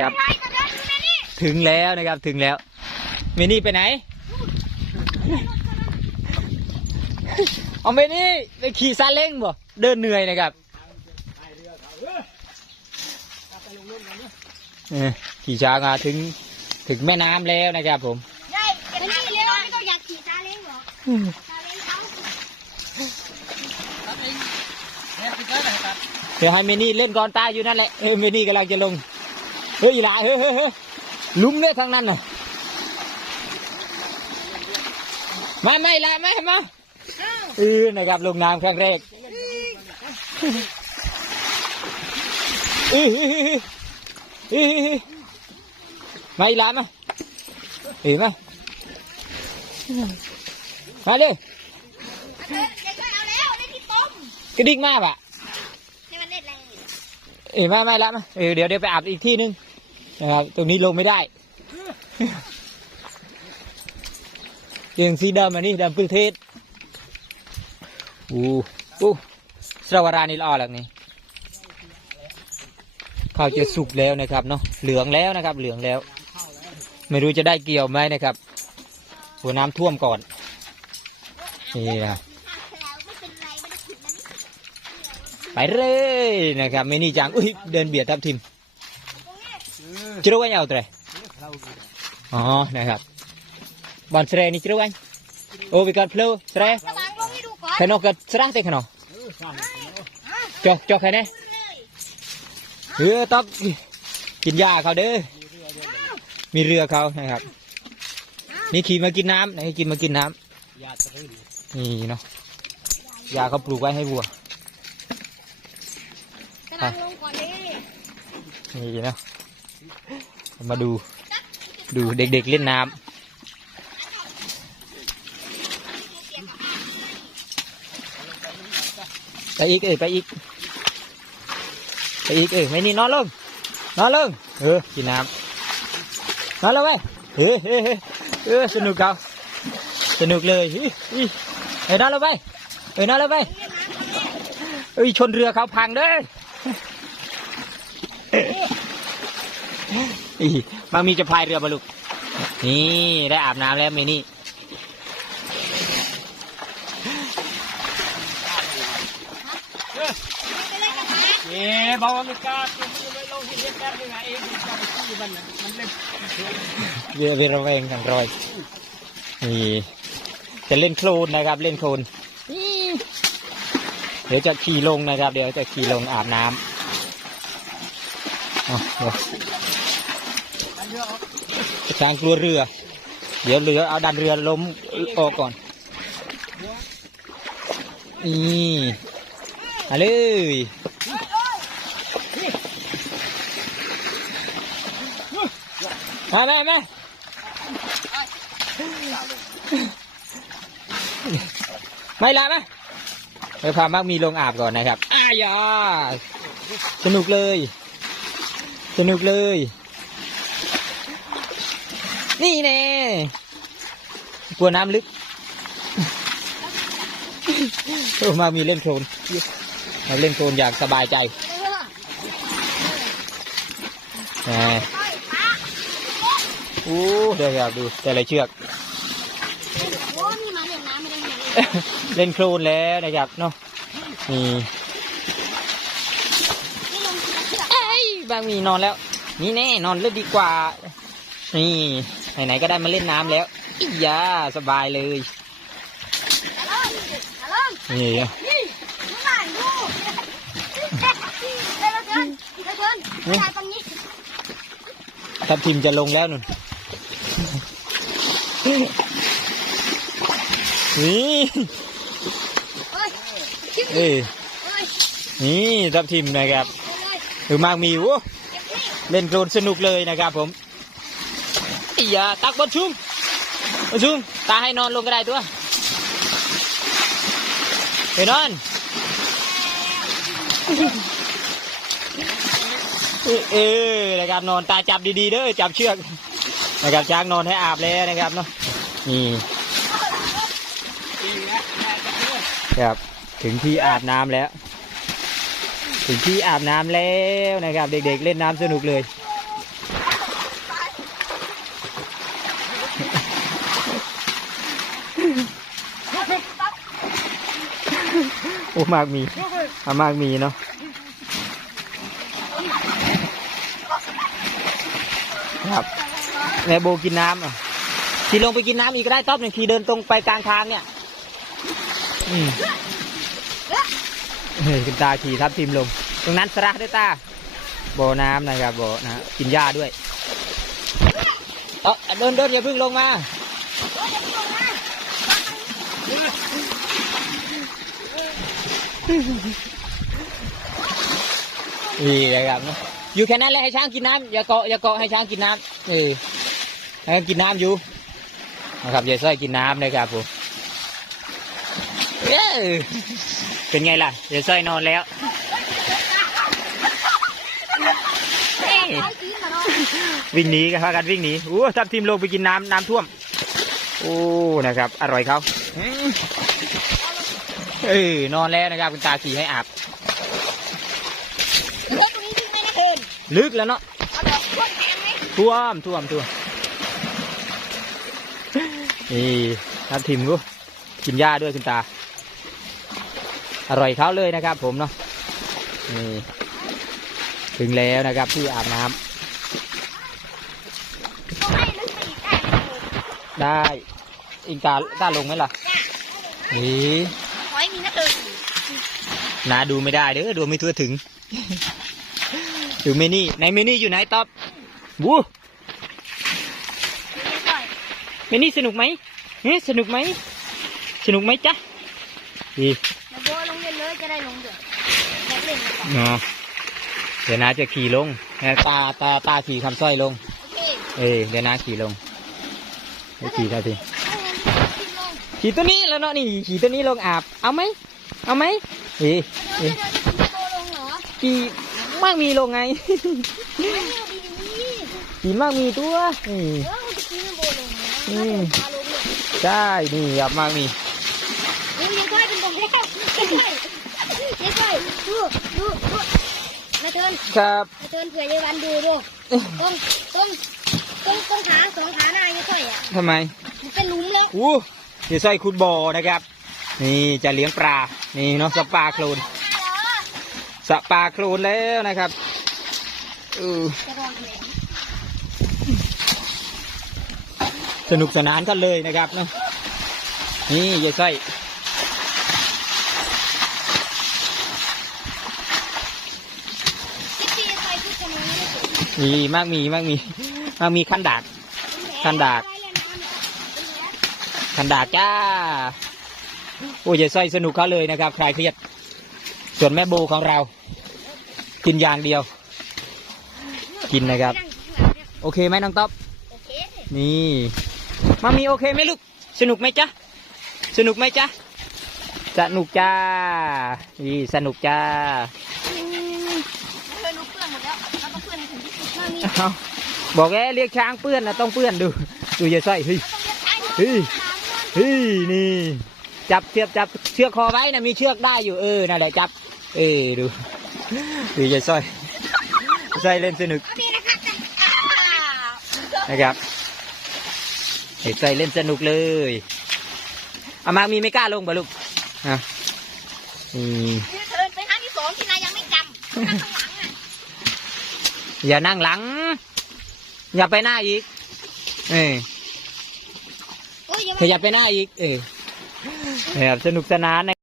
ครับ ถึงแล้วนะครับถึงแล้วเมนี่ไปไหนเอาเมนี่ไปขี่ซาเล้งบ่เดินเหนื่อยนะครับเออขี่ช้างมาถึงถึงแม่น้ำแล้วนะครับผมยายไปนี่เลี้ยงไม่ต้องอยากขี่ซาเล้งเหรอซาเล้งเขาเดี๋ยวให้เมนี่เล่นก่อนตายอยู่นั่นแหละเออเมนี่กำลังจะลง เฮ้ยหลาเฮ้ยเฮ้ยเฮ้ยลุ้มเลยทางนั้นน่ะมาไม่ละไม่มาเออนะครับลงน้ำครั้งแรกออเออเออเออมาอีลามาเออมามาเออเด็กก็เอาแล้วเล่นที่ต้มกระดิกมาปะให้มันเล่นแรงเอ้ยไม่ไม่ละมาเออเดี๋ยวเดี๋ยวไปอาบอีกที่นึง นะครับ ตรงนี้ลงไม่ได้เรื่งสีดำอันนี้ดำพึ่งเทศอู้อู้สวรานี่ละออแล้วนี่ข้าวจะสุกแล้วนะครับเนาะเหลืองแล้วนะครับ เหลืองแล้ว ไม่รู้จะได้เกี่ยวไหมนะครับ หัวน้ำท่วมก่อนนี่นะไม่เป็นไรไม่ได้ขุดมันไปเลยนะครับไม่นี่จังอุ้ยเดินเบียดทับทิม จะรู้ว่าเอาตัวไหนอ๋อนะครับบอลเสรนี่จะรู้ว่าโอ้ไปกัดเพลวเสรระวังลงให้ดูก่อนแค่นกกัดสระเตะขนมจอกจอกแค่นี้เลยเออต้องกินหญ้าเขาเด้อมีเรือเขานะครับ นี่ขี่มากินน้ำนี่กินมากินน้ำนี่เนาะหญ้าเขาปลูกไว้ให้วัวกำลังลงก่อนเลยนี่เนาะ มาดู ดูเด็กๆเล่นน้ำไปอีกเอ้ยไปอีก ไปอีกเอ้ยไม่นี่นอนลงนอนลงเออกินน้ำนอนลงไปเฮ้ยเฮ้ยเออสนุกเขาสนุกเลยเอ้ยนอนลงไปเอ้ยนอนลงไปเอ้ยชนเรือเขาพังเด้อ อี บางมีจะพายเรือมาลูก นี่ได้อาบน้ำแล้วเมนี่ไปเลยกระถางเอ๊ะบอกว่าไม่กล้าตัวมันไม่ลงที่เฮ็ดแป๊บยังไงเองมันจะไปขี้มันน่ะมันเล่นเรือเรือระแวงกันรอย นี่จะเล่นโคลนนะครับ เล่นโคลนนี่เดี๋ยวจะขี่ลงนะครับ เดี๋ยวจะขี่ลงอาบน้ำเอาเดี๋ยว ช้างกลัวเรือ เดี๋ยวเรือเอาดันเรือล้มออกก่อน นี่มาเลยมามามาไม่ละนะเดี๋ยวพามากมีลงอาบก่อนนะครับอ้ายาสนุกเลย สนุกเลย นี่แน่กลัวน้ำลึกเออมามีเล่นโคลนมาเล่นโคลนอย่างสบายใจแหมโอ้เดี๋ยวครับดูแต่ละเชือก เล่นโคลนแล้วนะครับเนาะนี่นี่ลงทีละเอ้ยบางมีนอนแล้ว นี่แน่นอนเล่นดีกว่า นี่ ไหนๆก็ได้มาเล่นน้ำแล้วอียาสบายเลยเอาลงเอาลงนี่นี่ข้างหลังดูเดินเดินเดินเดินเดินตรงนี้ทัพทีมจะลงแล้วนุ่นนี่เฮ้ยเอ้ยเฮ้ยนี่ทัพทีมนะครับเลยหรือมากมีโอ้เก็บนี่เล่นโคลนสนุกเลยนะครับผม อย่าตักบนชุมบนชุมตาให้นอนลงก็ได้ตัวไปนอนเออเออนะครับนอนตาจับดีๆเด้อจับเชือกนะครับช้างนอนให้อาบแล้วนะครับเนาะนี่ครับถึงที่อาบน้ำแล้ว ถึงที่อาบน้ำแล้วนะครับ เด็กๆเล่นน้ำสนุกเลย อ้มากมีอามากมีเนาะครับแม่โบกินน้ำอะขี่ลงไปกินน้ำอีกก็ได้ต๊อบหนึ่งขี่เดินตรงไปกลางทางเนี่ยอืมเฮ้ยคุณตาขี่ทับทิมลง ตรงนั้นสระด้วยตาบ่อน้ำนะครับบ่อนะกินหญ้าด้วยเออเดินเดินอย่าเพิ่งลงมา นี่นะครับนอะอยู่แค่นั้นแหละให้ช้างกินน้ำอย่าเกาะอย่าเกาะให้ช้างกินน้ำเออให้มันกินน้ำอยู่นะครับอย่าใส่กินน้ำนะครับผมเป็นไงล่ะอย่าใส่นอนแล้ววิ่งหนีกันพากันวิ่งหนีโอ้ทับทีมลงไปกินน้ำน้ำท่วม โอ้นะครับ อร่อยเขา เออนอนแล้วนะครับคุณตาขี่ให้อาบเฮ้ยตรงนี้ดึงไม่นะเห็นลึกแล้วเนาะเอาแบบโคตรแพงไหมท่วมท่วมท่วมนี่ทับทิมกูกินหญ้าด้วยคุณตา อร่อยเขาเลยนะครับ ผมเนาะนี่ถึงแล้วนะครับที่อาบน้ำก็ให้ลึกไปอีกได้ได้ อิงตาตาลงไหมล่ะนี่ขอให้ มีนะเถินนาดูไม่ได้เด้อดูไม่ทั่วถึง ดูเมนี่ในเมนี่อยู่ไหนตอบวู้มีนะก่อยเมนี่สนุกไหมเฮ้สนุกไหมสนุกไหมจ๊ะดีมาโบลงเรียนเลยจะได้ลงเดือดอยากเล่นก่อนเนาะเดี๋ยวนาจะขี่ลงเอ่อตาตาตาขี่คำสร้อยลงโอเคเอ้ยเดี๋ยวนาขี่ลงเดี๋ยวขี่เท่าที เอาเงินที่ลง ขี่ตัวนี้แล้วเนาะนี่ขี่ตัวนี้ลงอาบ เอาไหมเอาไหมเอ้ยเดี๋ยวเอ้ยเดี๋ยวจะโบลงเหรอขี่มากมีลงไงขี่มากมีตัวนี่นี่ใช่นี่ครับมากมียังยังก้อยเป็นตรงแล้วยังก้อยยังก้อยดูดูดูมาเทินครับมาเทินเผื่อยายวันดูดูตรงตรงตรงตรงขาสองขาหน้ายังก้อยอะทำไมมันเป็นหลุมเลยอู้ เดี๋ยวใส่คุดบ่อนะครับ นี่จะเลี้ยงปลา นี่เนาะสปลาโคลนสปลาโคลนแล้วนะครับเออจะรองแหลมสนุกสนานกันเลยนะครับเนาะนี่อย่าใส่คิดดีใครพูดกันนี้ไม่ถูกนี่มากมีมากมีมากมีขั้นดากขันดาก ขันดากจ้า โอ้ยอย่าใส่สนุกเขาเลยนะครับ คลายเครียด ส่วนแม่โบของเรา กินอย่างเดียว กินนะครับ โอเคไหมน้องต๊อบโอเคนี่มามีโอเคไหมลูก สนุกไหมจ๊ะ สนุกไหมจ๊ะ สนุกจ้า นี่สนุกจ้าเธอรู้เพื่อนหมดแล้วแล้วก็เพื่อนถึงที่สุดมามีเอาบอกแล้วเรียกช้างเปื้อนนะต้องเปื้อนดู ดูอย่าใส่เฮ้ยต้องเรียกใช้เฮ้ย เฮ้ยนี่จับเชือกจับเชือกคอไว้นะมีเชือกได้อยู่เออนั่นแหละจับ เออดูดูอย่าใส่ใส่เล่นสนุกเอาดีนะครับนะครับเห็นใส่เล่นสนุกเลยเอามามีไม่กล้าลงบ่ลูกอะนี่นี่เธอเป็นครั้งที่สองที่นายยังไม่จำนั่งข้างหลังอะอย่านั่งหลัง อย่าไปหน้าอีกเออโอ้ยยัง ขยับไปหน้าอีกเออนะครับสนุกสนานนะ